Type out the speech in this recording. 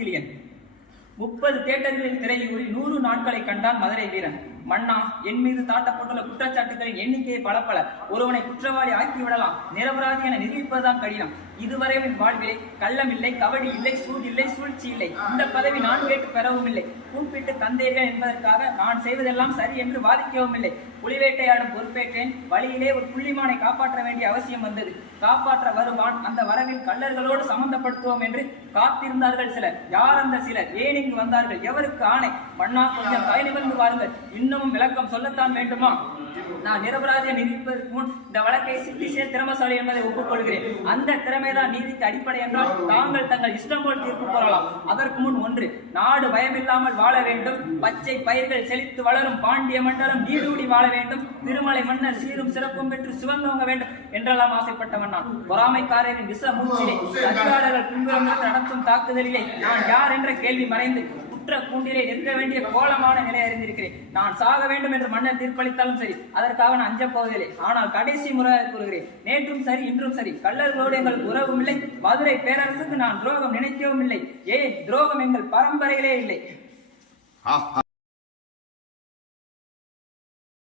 குறுங்கிலியன். 30 தியேட்டர்களில் திரையூறி 100 நாட்களை கண்டான் மதுரை வீரன். மன்னா, என் மீது தாட்டப்பட்டுள்ள குற்றச்சாட்டுகளின் எண்ணிக்கையை பல. ஒருவனை குற்றவாளி ஆக்கிவிடலாம், நிரபராதி என நிரூபிப்பதுதான் கடினம். இதுவரைவின் வாழ்விலே கள்ளம் இல்லை, கபடி இல்லை, சூது இல்லை, சூழ்ச்சி இல்லை. இந்த பதவி நான் கேட்டு பெறவும் இல்லை. கூப்பிட்டு தந்தீர்கள் என்பதற்காக நான் செய்வதெல்லாம் சரி என்று வாதிக்கவும் இல்லை. புலிவேட்டையாடும் பொறுப்பேற்றேன். வழியிலே ஒரு புள்ளிமானை காப்பாற்ற வேண்டிய அவசியம் வந்தது. காப்பாற்ற வருவான். அந்த வரவில் கள்ளர்களோடு சம்பந்தப்படுத்துவோம் என்று காத்திருந்தார்கள் சிலர். யார் அந்த சிலர்? ஏன் இங்கு வந்தார்கள்? எவருக்கு ஆணை? மன்னா, கொஞ்சம் கை நிமிர்ந்து வாருங்கள். இன்னமும் விளக்கம் சொல்லத்தான் வேண்டுமா? நான் நிரபராதியை நிரூபிப்பதற்கு முன் இந்த வழக்கை சிட்டிசே திறமசாலி என்பதை ஒப்புக்கொள்கிறேன். அந்த திறமைதான் நீதிக்கு அடிப்படை என்றால் தாங்கள் தங்கள் இஷ்டம் போல் தீர்ப்பு கூறலாம். அதற்கு முன் ஒன்று, நாடு பயமில்லாமல் வாழ வேண்டும். பச்சை பயிர்கள் செழித்து வளரும் பாண்டிய மண்டலம் நீடூடி வாழ வேண்டும். திருமலை மன்னர் சீரும் சிறப்பும் பெற்று சிவந்தோங்க வேண்டும் என்றெல்லாம் ஆசைப்பட்டவன் நான். பொறாமைக்காரரின் விச மூச்சிலே, அதிகாரிகள் பின்புறம் நடத்தும் தாக்குதலிலே நான் யார் என்ற கேள்வி மறைந்து குற்ற கூண்டிலே நிற்க வேண்டிய கோலமான நிலை அறிந்திருக்கிறேன். நான் சாக வேண்டும் என்று மன்னர் தீர்ப்பளித்தாலும் சரி, அதற்காக நான் அஞ்சப் போவதில்லை. ஆனால் கடைசி முறையாக கூறுகிறேன், நேற்றும் சரி இன்றும் சரி, கள்ளர்களோடு எங்களுக்கு உறவும் இல்லை. மதுரை பேரரசுக்கு நான் துரோகம் நினைக்கவும் இல்லை. ஏன் துரோகம் எங்கள் பரம்பரையிலே இல்லை.